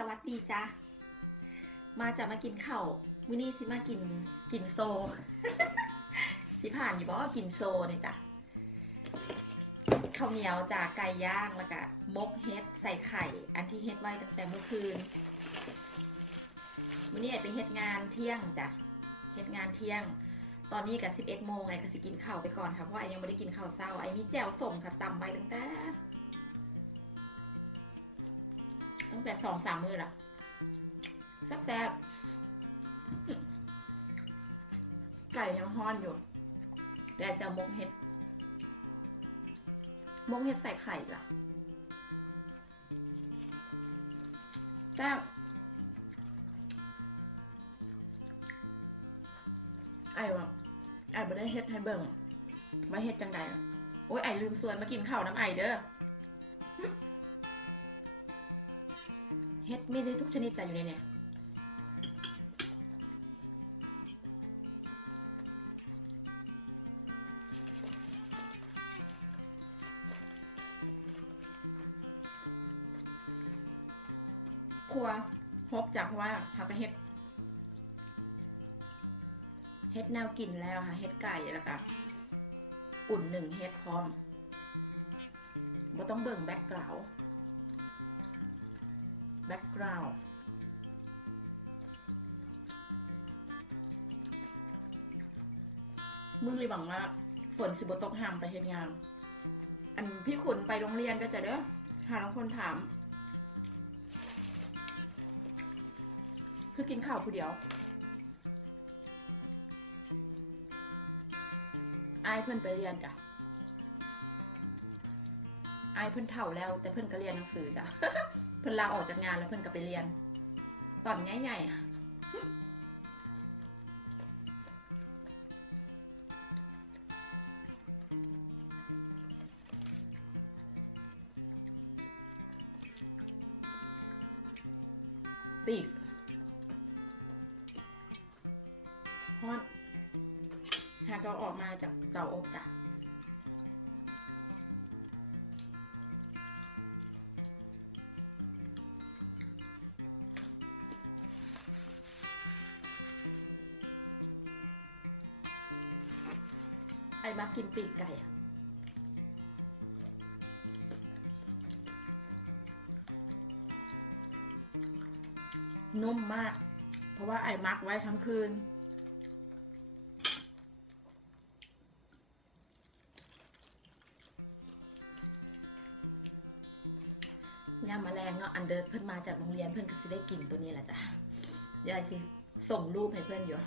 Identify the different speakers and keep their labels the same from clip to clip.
Speaker 1: สวัสดีจ้ามาจะมากินข้าวมื้อนี้สิมากินกินโซ สิผ่านอยู่บ่ว่ากินโซนี่จ้ะข้าวเหนียวจากไก่ย่างแล้วก็มกเฮ็ดใส่ไข่ อันที่เฮ็ดไว้ตั้งแต่เมื่อคืนมื้อนี้ไอไปเฮ็ดงานเที่ยงจ้ะเฮ็ดงานเที่ยง ตอนนี้กับ11โมงไอก็สิกินข้าวไปก่อนค่ะเพราะไอยังไม่ได้กินข้าวเช้าไอมีแจ่วส้มค่ะตำไว้ตั้งแต่ ตั้งแต่สองสามมือละแซ่บไก่ยังฮ้อนอยู่เดี๋ยวจะมกเห็ดมกเห็ดใส่ไข่ละแซ่บไอ้วะไอ้ไม่ได้เฮ็ดให้เบิ่งว่เฮ็ดจังใดโอ้ยไอ้ลืมส่วนมากินข้าวน้ำไอเด้อ เฮ็ดมีได้ทุกชนิดจ้ะอยู่ในเนี่ยครัวฮบจากว่าเขาก็เฮ็ดเฮ็ดแนวกินแล้วค่ะเฮ็ดไก่แล้วก็อุ่นหนึ่งเฮ็ดพร้อมบ่ต้องเบิ่งแบ็กกราวด์ background มึงเลยหวังว่าฝนสิบตกห้ามไปเฮ็ดงาน อันพี่ขุนไปโรงเรียนก็จะเด้อ หาบางคนถาม คือกินข้าวผู้เดียว อายเพื่อนไปเรียนจ้ะ อายเพื่อนเฒ่าแล้ว แต่เพื่อนก็เรียนหนังสือจ้ะ พิ่นลาออกจากงานแล้วเพิ่นก็ไปเรียน ตอนใหญ่ๆปีกฮอนหากเราออกมาจากเตาอบจ้ะ ไอ้มากินปีกไก่อะนุ่มมาก เพราะว่าไอ้มักไว้ทั้งคืน ยามแมลงเนาะอันเดอร์เพิ่อนมาจากโรงเรียนเพิ่อนก็สิได้กินตัวนี้แหละจ้ะยายสิส่งรูปให้เพื่อนอยู่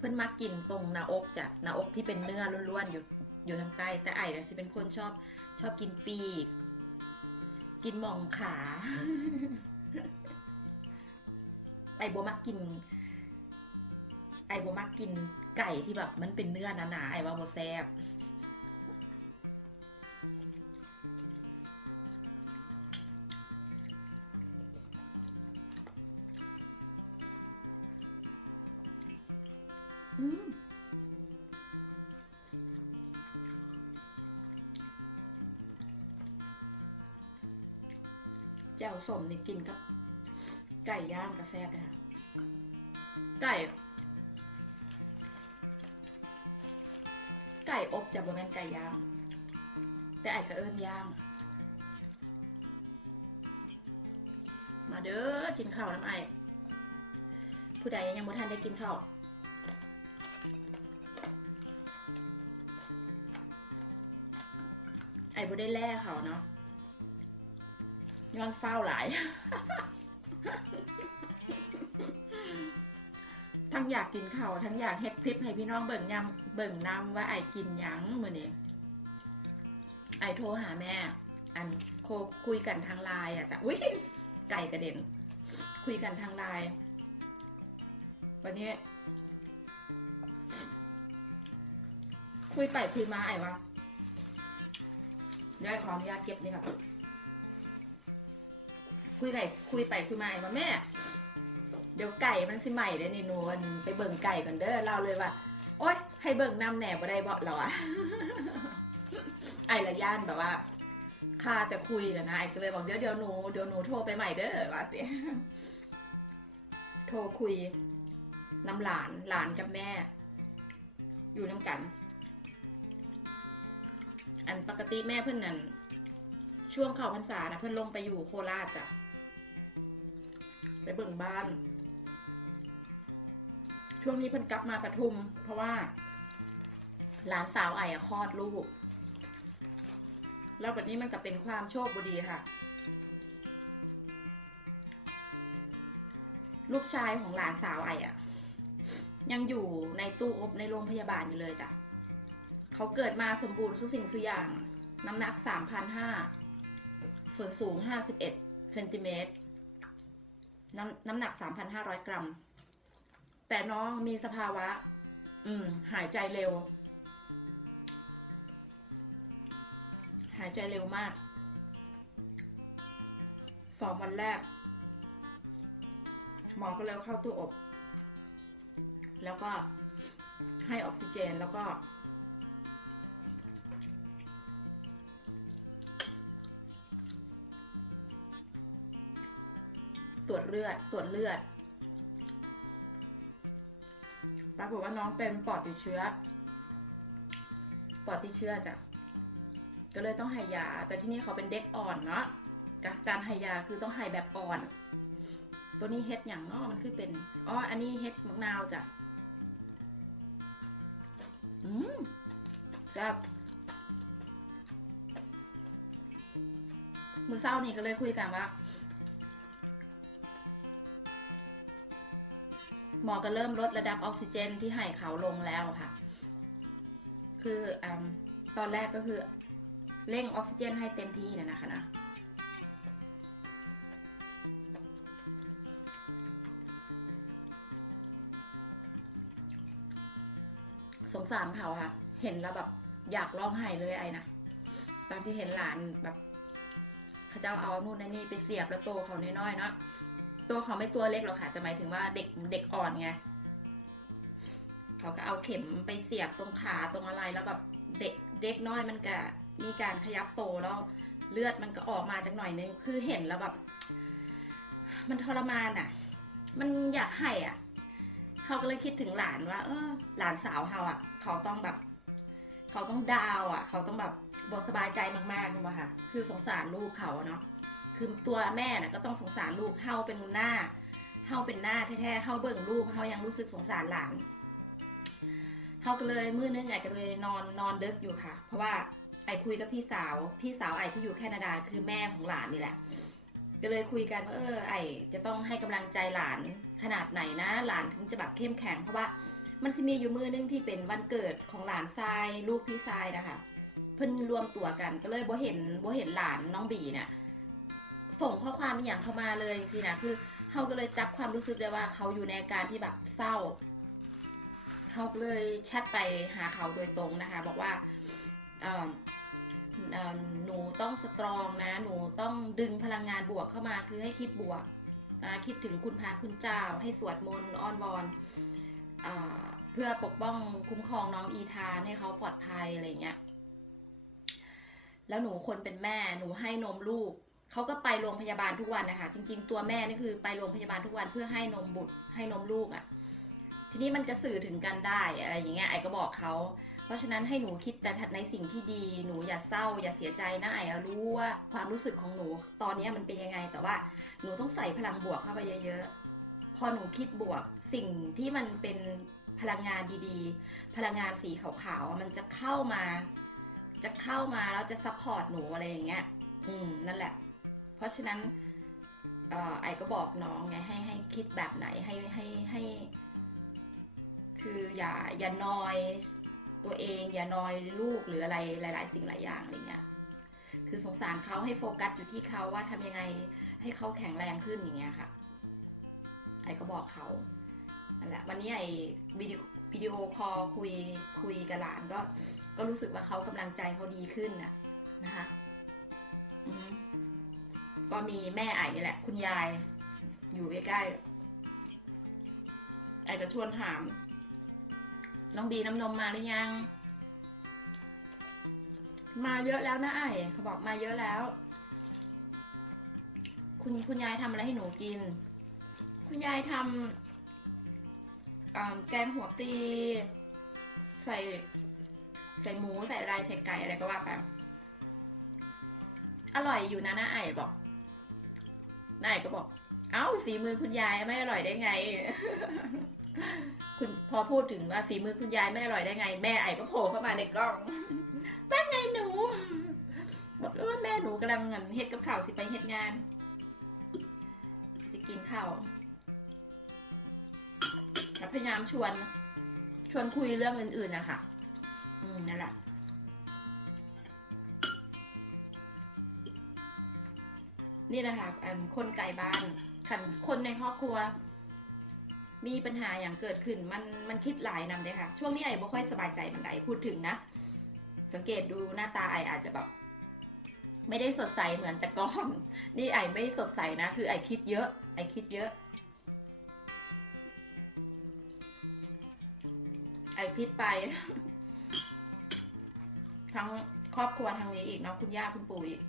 Speaker 1: เพื่อนมักกินตรงหน้าอกจ้ะหน้าอกที่เป็นเนื้อล้วนๆอยู่อยู่ทางใต้ แต่ไอ้น่ะสิเป็นคนชอบชอบกินปีก กินมองขา ไอ้โบมักกิน ไอ้โบมักกินไก่ที่แบบมันเป็นเนื้อหนาๆไอ้ว่าโบแซ่บ แจ่วสมนี่กินกับ ไก่ย่างกับแซ่บเลยค่ะ ไก่ ไก่อบจะบ่แม่นไก่ย่าง แต่ไอ้ก็เอิ้นย่าง มาเด้อกินข้าวน้ำไอผู้ใดยังบ่ทันได้กินข้าวไอ้บ่ได้แล่เขาเนาะ ย้อนเฝ้าหลาย ทั้งอยากกินข้าวทั้งอยากเฮ็ดคลิปให้พี่น้องเบิ่งยำเบิ่งนำว่าไอ้กินยังมือนี้ไอ้โทรหาแม่ อันโคคุยกันทางไลน์อะจ้ะอุ้ยไก่กระเด็น คุยกันทางไลน์วันนี้ คุยไปคุยมาไอ้วะเดี๋ยวไอ้ขออนุญาตเก็บนี่ค่ะ คุยไก่คุยไปคุยมาไอ้ว่าแม่ เดี๋ยวไก่มันสิใหม่เลยนี่หนูวันไปเบิ่งไก่ก่อนเด้อเล่าเลยว่า โอ๊ยให้เบิ่งนำแหน่บ่ได้บ่เหรอวะไอ้ละย่านแบบว่าค่าแต่คุยนะนะไอ้ก็เลยบอกเดี๋ยวเดี๋ยวหนูเดี๋ยวหนูโทรไปใหม่เด้อว่าสิโทรคุยน้ำหลานหลานกับแม่ อยู่น้ำกัน อันปกติแม่เพื่อนนั่นช่วงเข้าพรรษานะเพื่อนลงไปอยู่โคราชจ้ะ ไปเบิ่งบ้าน ช่วงนี้เพิ่นกลับมาปทุม เพราะว่า หลานสาวไอ้อะคลอดลูก แล้วแบบนี้มันก็เป็นความโชคบดีค่ะ ลูกชายของหลานสาวไอ้อะยังอยู่ในตู้อบในโรงพยาบาลอยู่เลยจ้ะเขาเกิดมาสมบูรณ์ทุกสิ่งทุกอย่าง น้ำหนักสามพันห้าส่วนสูงห้าสิบเอ็ดเซนติเมตร น้ำน้ำหนักสามพันห้าร้อยกรัม แต่น้องมีสภาวะ อืม หายใจเร็ว หายใจเร็วมาก สองวันแรก หมอก็เลยเข้าตู้อบ แล้วก็ให้ออกซิเจนแล้วก็ ตรวจเลือดตรวจเลือด ปรากฏว่าน้องเป็นปอดติดเชื้อ ปอดติดเชื้อจ้ะ ก็เลยต้องให้ยา แต่ที่นี่เขาเป็นเด็กอ่อนเนาะ การให้ยาคือต้องให้แบบอ่อน ตัวนี้เฮ็ดอย่างเนาะมันคือเป็น อ๋อ อันนี้เฮ็ดมะนาวจ้ะ อืมแซ่บมือเศร้านี่ก็เลยคุยกันว่า หมอก็เริ่มลดระดับออกซิเจนที่ให้เขาลงแล้วค่ะ คืออตอนแรกก็คือเร่งออกซิเจนให้เต็มที่นะนะคะนะสงสารเขาค่ะ เห็นแล้วแบบอยากร้องไห้เลยไอ้นะ ตอนที่เห็นหลานแบบเขาเจ้าเอานู่นนี่ไปเสียบแล้วโตเขาน้อยๆเนาะ ตัวเขาไม่ตัวเล็กหรอกค่ะ แต่หมายถึงว่าเด็กเด็กอ่อนไงเขาก็เอาเข็มไปเสียบตรงขาตรงอะไรแล้วแบบเด็กเด็กน้อยมันก็มีการขยับโตแล้วเลือดมันก็ออกมาจากหน่อยนึงคือเห็นแล้วแบบ มันทรมานอะ มันอยากให้อะเขาก็เลยคิดถึงหลานว่า เออ หลานสาวเขาอะ เขาต้องแบบ เขาต้องดาวอะ เขาต้องแบบบสบายใจมากๆนี่วะค่ะคือสงสารลูกเขาเนาะ คือตัวแม่น่ะก็ต้องสงสารลูกเฮาเป็นหน้าเฮาเป็นหน้าแท้ๆเฮาเบิ่งลูกเฮายังรู้สึกสงสารหลานเฮาก็เลยมื้อนึงไอ้ก็เลยนอนนอนเดึกอยู่ค่ะ เพราะว่าไอ้คุยกับพี่สาว พี่สาวไอ้ที่อยู่แคนาดาคือแม่ของหลานนี่แหละ ก็เลยคุยกันว่าเออไอ้จะต้องให้กำลังใจหลานขนาดไหนนะ หลานถึงจะแบบเข้มแข็งเพราะว่ามันจะมีอยู่มือนึงที่เป็นวันเกิดของหลานทราย ลูกพี่ทรายนะคะเพิ่นรวมตัวกันก็เลยบ่เห็นบ่เห็นหลานน้องบีเนี่ย ส่งข้อความอย่างเข้ามาเลยจริงๆนะคือเขาก็เลยจับความรู้สึกได้ว่าเขาอยู่ในอาการที่แบบเศร้าเขาก็เลยแชทไปหาเขาโดยตรงนะคะ บอกว่าหนูต้องสตรองนะ หนูต้องดึงพลังงานบวกเข้ามาคือให้คิดบวกนะคิดถึงคุณพระคุณเจ้า ให้สวดมนต์อ้อนวอนเอเพื่อปกป้องคุ้มครองน้องอีธานให้เขาปลอดภัยอะไรเงี้ย แล้วหนูคนเป็นแม่หนูให้นมลูก เขาก็ไปโรงพยาบาลทุกวันนะคะ จริง ๆ ตัวแม่นี่คือไปโรงพยาบาลทุกวันเพื่อให้นมบุตรให้นมลูกอะ่ะ ทีนี้มันจะสื่อถึงกันได้อะไรอย่างเงี้ยไอ้ก็บอกเขา เพราะฉะนั้นให้หนูคิดแต่ในสิ่งที่ดี หนูอย่าเศร้า อย่าเสียใจนะไอ้รู้ว่าความรู้สึกของหนูตอนนี้มันเป็นยังไง แต่ว่าหนูต้องใส่พลังบวกเข้าไปเยอะๆ พอหนูคิดบวกสิ่งที่มันเป็นพลังงานดีๆ พลังงานสีขาวๆ มันจะเข้ามา จะเข้ามาแล้วจะซัพพอร์ตหนูอะไรอย่างเงี้ย อืม นั่นแหละ เพราะฉะนั้นออไอก็บอกน้องไงให้ให้คิดแบบไหนให้ให้ให้ คืออย่าอย่านอยตัวเอง อย่านอยลูกหรืออะไรหลาย ๆ สิ่งหลายอย่างอะไรเงี้ยคือสงสารเขาให้โฟกัสอยู่ที่เขาว่าทำยังไงให้เขาแข็งแรงขึ้นอย่างเงี้ยค่ะ ไอก็บอกเขานั่นแหละวันนี้ไอวิดีโอวิดีโอคอลคุยคุยกับหลานก็ ก็รู้สึกว่าเขากำลังใจเขาดีขึ้นน่ะนะคะ อืม ก็มีแม่ไอ้นี่แหละ คุณยาย อยู่ใกล้ๆไอ้ก็ชวนถาม น้องบีน้ำนมมาหรือยัง มาเยอะแล้วนะไอ้เขาบอกมาเยอะแล้ว คุณคุณยายทำอะไรให้หนูกิน คุณยายทำแกงหัวปลีใส่ใส่หมูใส่อะไรใส่ไก่อะไรก็ว่าไปอร่อยอยู่นะนะไอ้บอก นายก็บอก เอ้าฝีมือคุณยายไม่อร่อยได้ไง คุณพอพูดถึงว่าฝีมือคุณยายไม่อร่อยได้ไง แม่ไอ้ก็โผล่เข้ามาในกล้องเป็นไงหนูบอกว่าแม่หนูกำลังเงินเฮ็ดกับข้าวสิไปเฮ็ดงาน สิกินข้าวแล้วพยายามชวนชวนคุยเรื่องอื่นๆนะคะอืมนั่นแหละ นี่นะคะอันคนไกลบ้านขันคนในครอบครัว มีปัญหาอย่างเกิดขึ้นมันมันคิดหลายนำเลยค่ะ ช่วงนี้ไอ้บ่ค่อยสบายใจมันไดพูดถึงนะ สังเกตดูหน้าตาไออาจจะแบบไม่ได้สดใสเหมือนแต่ก่อนนี่ไอไม่สดใสนะ คือไอคิดเยอะ ไอคิดเยอะ ไอคิดไป ทั้งครอบครัวทางนี้อีกเนาะคุณย่าคุณปู่อีก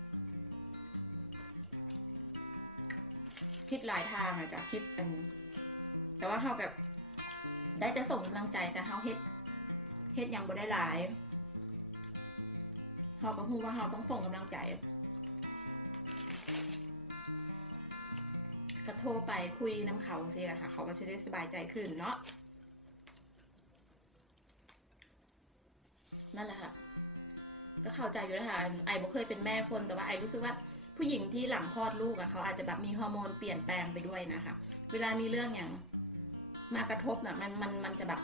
Speaker 1: คิดหลายทางอะจ้ะคิดอันแต่ว่าเขาแบบได้จะส่งกำลังใจจะเขาเฮ็ดเฮ็ดยังบ่ได้หลายเขาก็พูดว่าเขาต้องส่งกำลังใจก็โทรไปคุยน้ำเขาสิแหละค่ะเขาก็จะได้สบายใจขึ้นเนาะนั่นแหละค่ะ ก็เข้าใจอยู่แล้วค่ะไอบ่เคยเป็นแม่คนแต่ว่าไอรู้สึกว่า ผู้หญิงที่หลังคลอดลูกอะเขาอาจจะแบบมีฮอร์โมนเปลี่ยนแปลงไปด้วยนะคะ เวลามีเรื่องอย่างมากระทบน่ะมันมันมันจะแบบ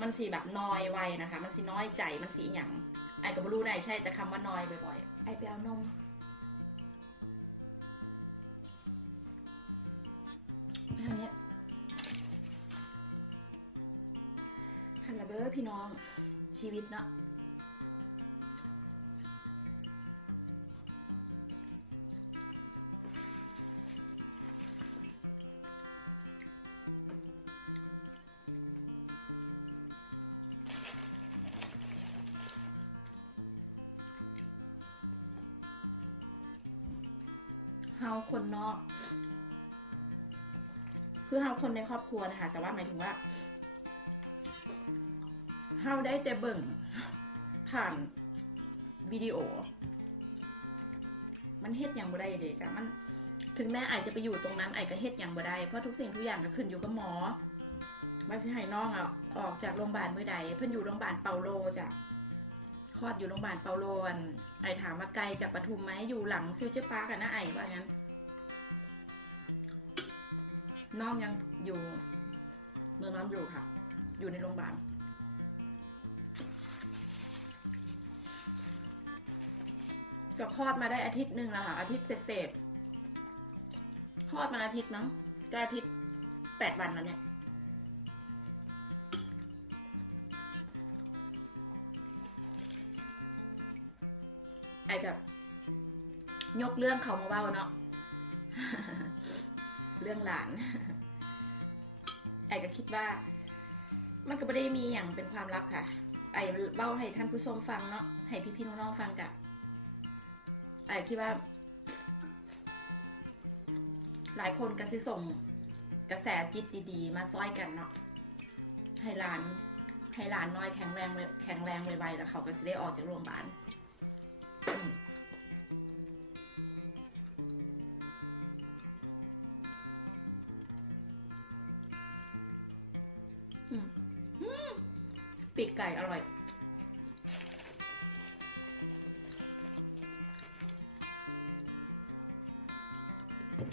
Speaker 1: มันสีแบบนอยไวนะคะ มันสีน้อยใจมันสีอย่างไอก็ไม่รู้ได้ใช่แต่คำว่านอยบ่อยๆไอไปเอานมไปทางนี้ฮัลโหลเบอร์พี่น้องชีวิตเนาะ คือเฮาคนในครอบครัวนะคะ แต่ว่าหมายถึงว่าเฮาได้แต่เบิ่งผ่านวิดีโอ มันเฮ็ดอย่างบ่ได้เลยจ้ะมันถึงแม่ไอจะไปอยู่ตรงนั้นไอก็เฮ็ดอย่างบ่ได้เพราะทุกสิ่งทุกอย่างก็ขึ้นอยู่กับหมอว่าสิให้น้องอะออกจากโรงพยาบาลเมื่อใด เพิ่นอยู่โรงพยาบาลเปาโลจ้ะคลอดอยู่โรงพยาบาลเปาโลนไอถามว่าไกลจากปทุมไหมอยู่หลังฟิวเจอร์พาร์กอะนะไอว่างั้น น้องยังอยู่เมืองน้องอยู่ค่ะ อยู่ในโรงพยาบาลก็คลอดมาได้อาทิตย์หนึ่งแล้วค่ะ อาทิตย์เสร็จๆคลอดมาอาทิตย์มั้งได้อาทิตย์แปดวันแล้วเนี่ยไอ้แบบยกเรื่องเขามาเว้าเนาะ เรื่องหลานไอก็คิดว่า มันก็ไม่ได้มีอย่างเป็นความลับค่ะ ไอเล่าให้ท่านผู้ชมฟังเนาะให้พี่ๆน้องๆฟังกับไอคิดว่า หลายคนก็สิส่งกระแสจิตดีๆ มาซ้อยกันเนาะให้หลานให้หลานน้อยแข็งแรงแข็งแรงไวๆแล้วเขาก็จะได้ออกจากโรงพยาบาล ปีกไก่อร่อย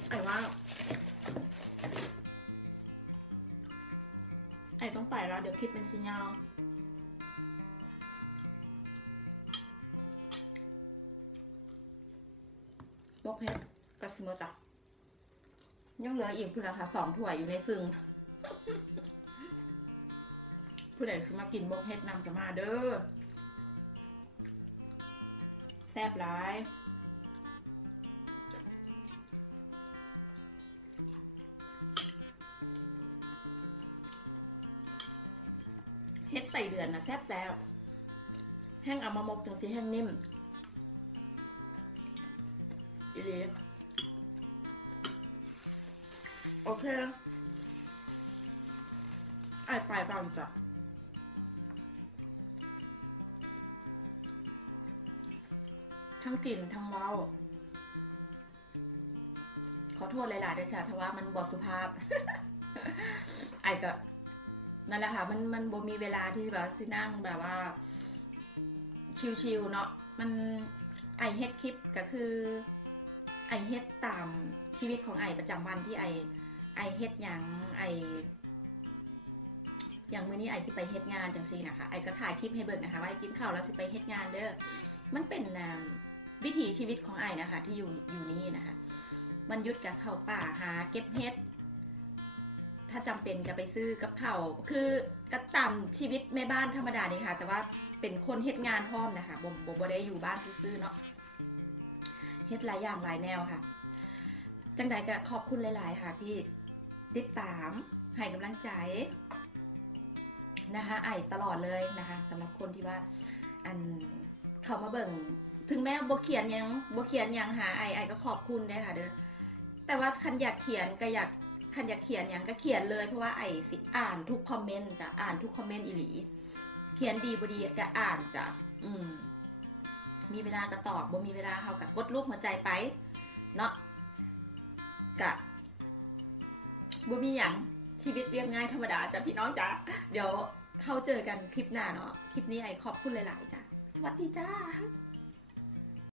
Speaker 1: ไอ้ว่า ไอ้ต้องไปแล้ว เดี๋ยวคลิปเป็นชิ้นยาวบกเฮ็ดกระสมดอะยังเหลืออีกเพุ่นค่ะสองถ้วยอยู่ในซึ่ง ผู้ใดซื้อมากินบกเฮ็ดนำกันมาเด้อแซ่บหลายเฮ็ดใส่เดือนนะแซ่บแซ่บแห้งเอามามกจังสิแห้งนิ่มอีหลีโอเคไอ้ไปบ้างจ้ะ ทั้งกลิ่นทั้งเว้า ขอโทษหลายๆด้วยจ้ะถ้าว่ามันบอสุภาพ ไอ้ก็นั่นแหละค่ะมันมันบ่มีเวลาที่แบบสินั่งแบบว่า ชิวๆเนาะมันไอเฮ็ดคลิปก็คือ ไอเฮ็ดตามชีวิตของไอประจำวันที่ไอไอเฮ็ดหยังไออย่างมื้อนี้ไอสิไปเฮ็ดงานจังซี่นะคะไอก็ถ่ายคลิปให้เบิ่งนะคะว่าไอกินข้าวแล้วสิไปเฮ็ดงานเด้อมันเป็น วิถีชีวิตของไอ้นะคะ ที่อยู่อยู่นี่นะคะ มันยุดกับเข้าป่าหาเก็บเฮ็ด ถ้าจำเป็นก็ไปซื้อกับเข้าคือกระตาชีวิตแม่บ้านธรรมดานี่ค่ะ แต่ว่าเป็นคนเฮ็ดงานพ้อมนะคะบ่บ่ได้อยู่บ้านซื่อเนาะเฮ็ดหลายอย่างหลายแนวค่ะ จังใดก็ขอบคุณหลาย ๆ ค่ะ ที่ติดตามให้กำลังใจนะคะไอตลอดเลยนะคะสำหรับคนที่ว่าอันเขามาเบิ่ง ถึงแม้บ่เขียนยังบ่เขียนยังหาไอไอก็ขอบคุณได้ค่ะเด้อแต่ว่าคันอยากเขียนก็อยากคันอยากเขียนย่างก็เขียนเลยเพราะว่าไอสิอ่านทุกคอมเมนต์จ้ะอ่านทุกคอมเมนต์อีหลีเขียนดีบดีก็อ่านจ้ะอืมมีเวลาก็ตอบบ่มีเวลาเฮากับกดรูปหัวใจไปเนาะกะบ่มีหยังชีวิตเรียบง่ายธรรมดาจ้ะพี่น้องจ้ะเดี๋ยวเฮาเจอกันคลิปหน้าเนาะคลิปนี้ไอขอบคุณหลาย ๆ จ้ะสวัสดีจ้า